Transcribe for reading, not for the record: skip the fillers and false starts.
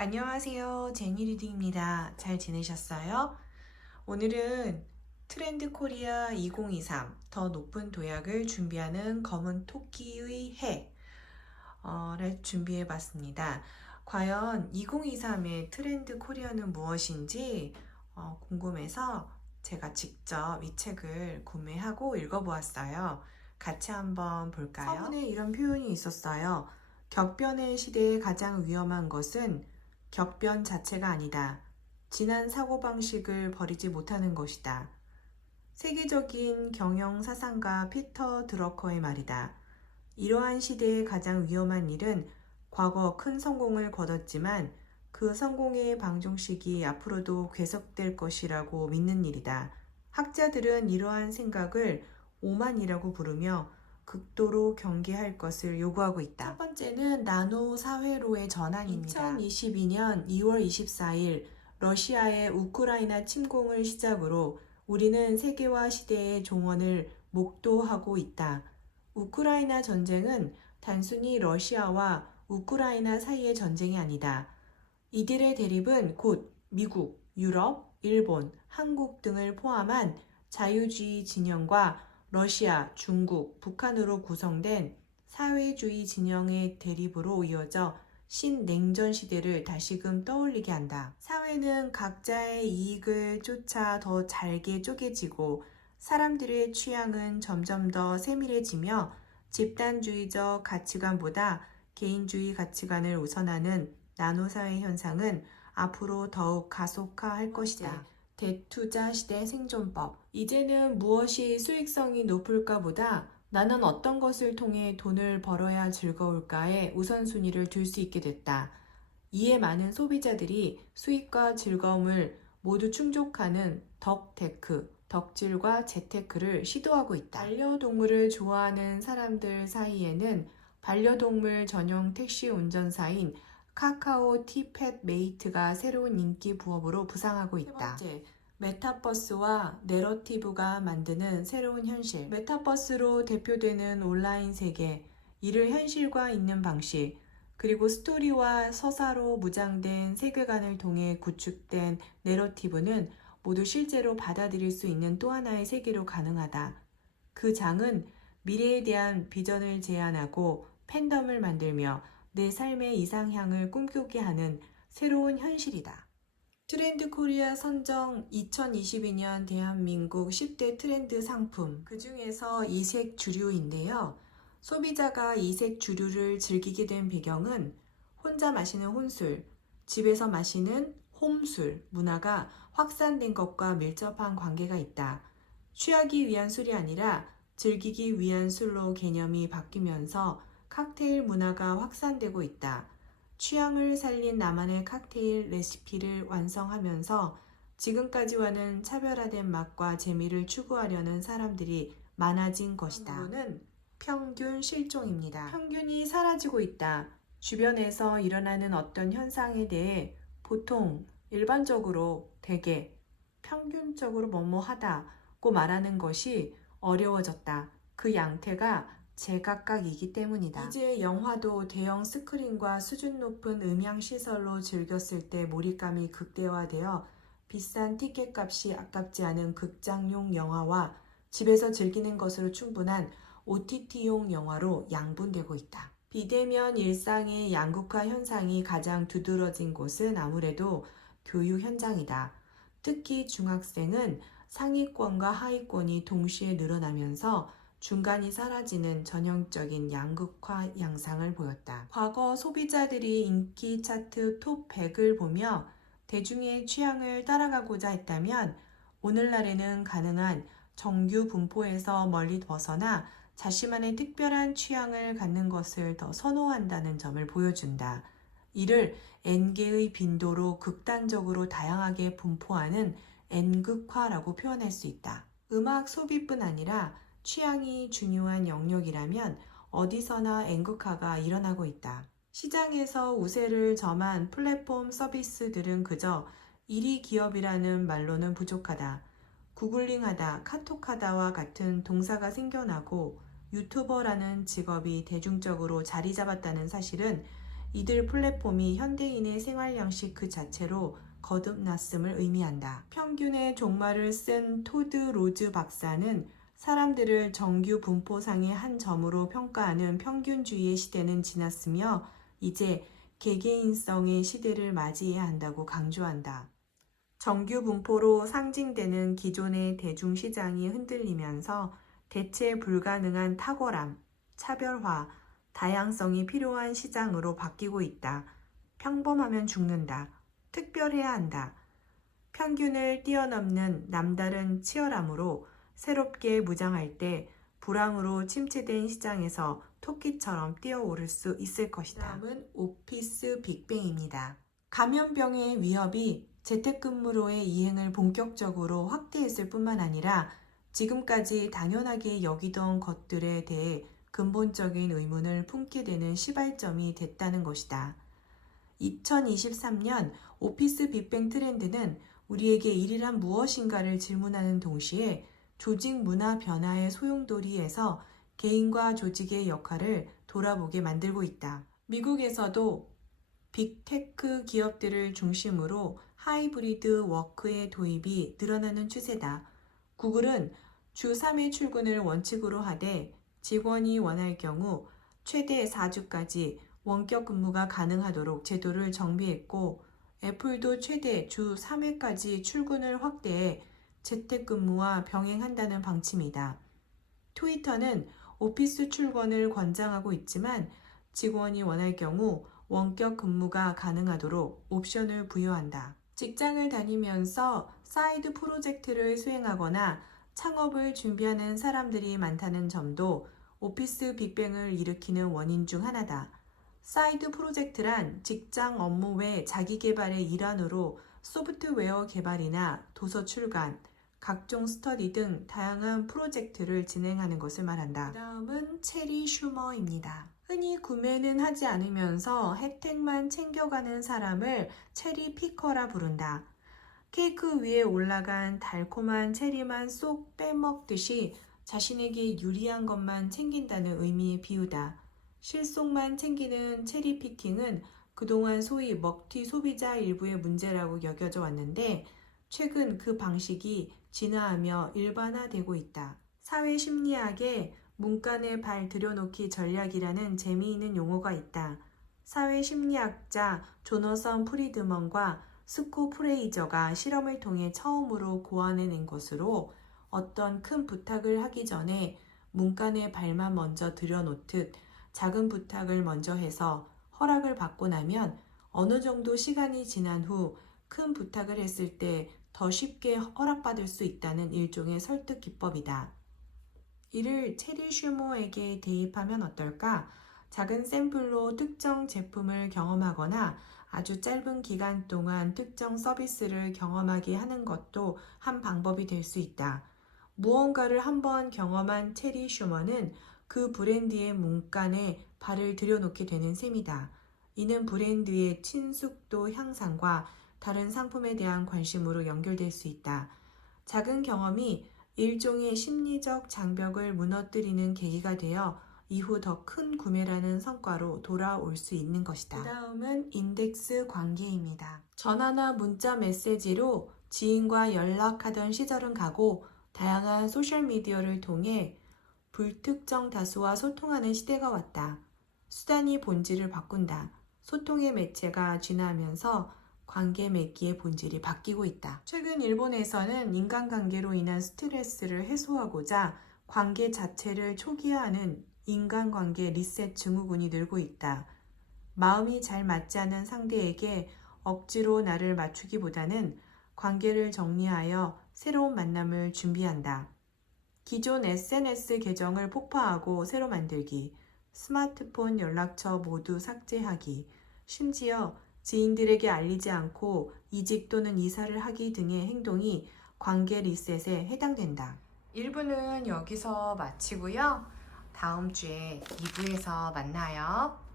안녕하세요. 제니리딩입니다. 잘 지내셨어요? 오늘은 트렌드 코리아 2023 더 높은 도약을 준비하는 검은 토끼의 해를 준비해 봤습니다. 과연 2023의 트렌드 코리아는 무엇인지 궁금해서 제가 직접 이 책을 구매하고 읽어보았어요. 같이 한번 볼까요? 서문에 이런 표현이 있었어요. 격변의 시대에 가장 위험한 것은 격변 자체가 아니다. 지난 사고방식을 버리지 못하는 것이다. 세계적인 경영 사상가 피터 드러커의 말이다. 이러한 시대의 가장 위험한 일은 과거 큰 성공을 거뒀지만 그 성공의 방정식이 앞으로도 계속될 것이라고 믿는 일이다. 학자들은 이러한 생각을 오만이라고 부르며 극도로 경계할 것을 요구하고 있다. 첫 번째는 나노 사회로의 전환입니다. 2022년 2월 24일 러시아의 우크라이나 침공을 시작으로 우리는 세계화 시대의 종언을 목도하고 있다. 우크라이나 전쟁은 단순히 러시아와 우크라이나 사이의 전쟁이 아니다. 이들의 대립은 곧 미국, 유럽, 일본, 한국 등을 포함한 자유주의 진영과 러시아, 중국, 북한으로 구성된 사회주의 진영의 대립으로 이어져 신냉전 시대를 다시금 떠올리게 한다. 사회는 각자의 이익을 쫓아 더 잘게 쪼개지고 사람들의 취향은 점점 더 세밀해지며 집단주의적 가치관보다 개인주의 가치관을 우선하는 나노사회 현상은 앞으로 더욱 가속화할 것이다. 대투자 시대 생존법. 이제는 무엇이 수익성이 높을까 보다 나는 어떤 것을 통해 돈을 벌어야 즐거울까에 우선순위를 둘 수 있게 됐다. 이에 많은 소비자들이 수익과 즐거움을 모두 충족하는 덕테크, 덕질과 재테크를 시도하고 있다. 반려동물을 좋아하는 사람들 사이에는 반려동물 전용 택시 운전사인 카카오 티펫 메이트가 새로운 인기 부업으로 부상하고 있다. 세 번째, 메타버스와 내러티브가 만드는 새로운 현실. 메타버스로 대표되는 온라인 세계, 이를 현실과 잇는 방식, 그리고 스토리와 서사로 무장된 세계관을 통해 구축된 내러티브는 모두 실제로 받아들일 수 있는 또 하나의 세계로 가능하다. 그 장은 미래에 대한 비전을 제안하고 팬덤을 만들며 내 삶의 이상향을 꿈꾸게 하는 새로운 현실이다. 트렌드 코리아 선정 2022년 대한민국 10대 트렌드 상품, 그 중에서 이색 주류인데요. 소비자가 이색 주류를 즐기게 된 배경은 혼자 마시는 혼술, 집에서 마시는 홈술 문화가 확산된 것과 밀접한 관계가 있다. 취하기 위한 술이 아니라 즐기기 위한 술로 개념이 바뀌면서 칵테일 문화가 확산되고 있다. 취향을 살린 나만의 칵테일 레시피를 완성하면서 지금까지와는 차별화된 맛과 재미를 추구하려는 사람들이 많아진 것이다. 다음으로는 평균 실종입니다. 평균이 사라지고 있다. 주변에서 일어나는 어떤 현상에 대해 보통, 일반적으로, 대개, 평균적으로 뭐뭐하다고 말하는 것이 어려워졌다. 그 양태가 제각각이기 때문이다. 이제 영화도 대형 스크린과 수준 높은 음향 시설로 즐겼을 때 몰입감이 극대화되어 비싼 티켓값이 아깝지 않은 극장용 영화와 집에서 즐기는 것으로 충분한 OTT용 영화로 양분되고 있다. 비대면 일상의 양극화 현상이 가장 두드러진 곳은 아무래도 교육 현장이다. 특히 중학생은 상위권과 하위권이 동시에 늘어나면서 중간이 사라지는 전형적인 양극화 양상을 보였다. 과거 소비자들이 인기 차트 톱 100을 보며 대중의 취향을 따라가고자 했다면 오늘날에는 가능한 정규 분포에서 멀리 벗어나 자신만의 특별한 취향을 갖는 것을 더 선호한다는 점을 보여준다. 이를 N개의 빈도로 극단적으로 다양하게 분포하는 N극화라고 표현할 수 있다. 음악 소비뿐 아니라 취향이 중요한 영역이라면 어디서나 N극화가 일어나고 있다. 시장에서 우세를 점한 플랫폼 서비스들은 그저 1위 기업이라는 말로는 부족하다. 구글링하다, 카톡하다와 같은 동사가 생겨나고 유튜버라는 직업이 대중적으로 자리 잡았다는 사실은 이들 플랫폼이 현대인의 생활 양식 그 자체로 거듭났음을 의미한다. 평균의 종말을 쓴 토드 로즈 박사는 사람들을 정규 분포상의 한 점으로 평가하는 평균주의의 시대는 지났으며 이제 개개인성의 시대를 맞이해야 한다고 강조한다. 정규 분포로 상징되는 기존의 대중시장이 흔들리면서 대체 불가능한 탁월함, 차별화, 다양성이 필요한 시장으로 바뀌고 있다. 평범하면 죽는다. 특별해야 한다. 평균을 뛰어넘는 남다른 치열함으로 새롭게 무장할 때 불황으로 침체된 시장에서 토끼처럼 뛰어오를 수 있을 것이다. 다음은 오피스 빅뱅입니다. 감염병의 위협이 재택근무로의 이행을 본격적으로 확대했을 뿐만 아니라 지금까지 당연하게 여기던 것들에 대해 근본적인 의문을 품게 되는 시발점이 됐다는 것이다. 2023년 오피스 빅뱅 트렌드는 우리에게 일이란 무엇인가를 질문하는 동시에 조직 문화 변화의 소용돌이에서 개인과 조직의 역할을 돌아보게 만들고 있다. 미국에서도 빅테크 기업들을 중심으로 하이브리드 워크의 도입이 늘어나는 추세다. 구글은 주 3회 출근을 원칙으로 하되 직원이 원할 경우 최대 4주까지 원격 근무가 가능하도록 제도를 정비했고 애플도 최대 주 3회까지 출근을 확대해 재택근무와 병행한다는 방침이다. 트위터는 오피스 출근을 권장하고 있지만 직원이 원할 경우 원격 근무가 가능하도록 옵션을 부여한다. 직장을 다니면서 사이드 프로젝트를 수행하거나 창업을 준비하는 사람들이 많다는 점도 오피스 빅뱅을 일으키는 원인 중 하나다. 사이드 프로젝트란 직장 업무 외 자기 개발의 일환으로 소프트웨어 개발이나 도서 출간, 각종 스터디 등 다양한 프로젝트를 진행하는 것을 말한다. 다음은 체리 슈머입니다. 흔히 구매는 하지 않으면서 혜택만 챙겨가는 사람을 체리 피커라 부른다. 케이크 위에 올라간 달콤한 체리만 쏙 빼먹듯이 자신에게 유리한 것만 챙긴다는 의미의 비유다. 실속만 챙기는 체리 피킹은 그동안 소위 먹튀 소비자 일부의 문제라고 여겨져 왔는데 최근 그 방식이 진화하며 일반화되고 있다. 사회심리학에 문간에 발 들여놓기 전략이라는 재미있는 용어가 있다. 사회심리학자 조너선 프리드먼과 스코 프레이저가 실험을 통해 처음으로 고안해낸 것으로 어떤 큰 부탁을 하기 전에 문간에 발만 먼저 들여놓듯 작은 부탁을 먼저 해서 허락을 받고 나면 어느 정도 시간이 지난 후 큰 부탁을 했을 때 더 쉽게 허락받을 수 있다는 일종의 설득 기법이다. 이를 체리 슈머에게 대입하면 어떨까? 작은 샘플로 특정 제품을 경험하거나 아주 짧은 기간 동안 특정 서비스를 경험하게 하는 것도 한 방법이 될 수 있다. 무언가를 한번 경험한 체리 슈머는 그 브랜드의 문간에 발을 들여놓게 되는 셈이다. 이는 브랜드의 친숙도 향상과 다른 상품에 대한 관심으로 연결될 수 있다. 작은 경험이 일종의 심리적 장벽을 무너뜨리는 계기가 되어 이후 더 큰 구매라는 성과로 돌아올 수 있는 것이다. 그 다음은 인덱스 관계입니다. 전화나 문자 메시지로 지인과 연락하던 시절은 가고 다양한 소셜미디어를 통해 불특정 다수와 소통하는 시대가 왔다. 수단이 본질을 바꾼다. 소통의 매체가 진화하면서 관계 맺기의 본질이 바뀌고 있다. 최근 일본에서는 인간관계로 인한 스트레스를 해소하고자 관계 자체를 초기화하는 인간관계 리셋 증후군이 늘고 있다. 마음이 잘 맞지 않는 상대에게 억지로 나를 맞추기보다는 관계를 정리하여 새로운 만남을 준비한다. 기존 SNS 계정을 폭파하고 새로 만들기, 스마트폰 연락처 모두 삭제하기, 심지어 지인들에게 알리지 않고 이직 또는 이사를 하기 등의 행동이 관계 리셋에 해당된다. 1부는 여기서 마치고요. 다음 주에 2부에서 만나요.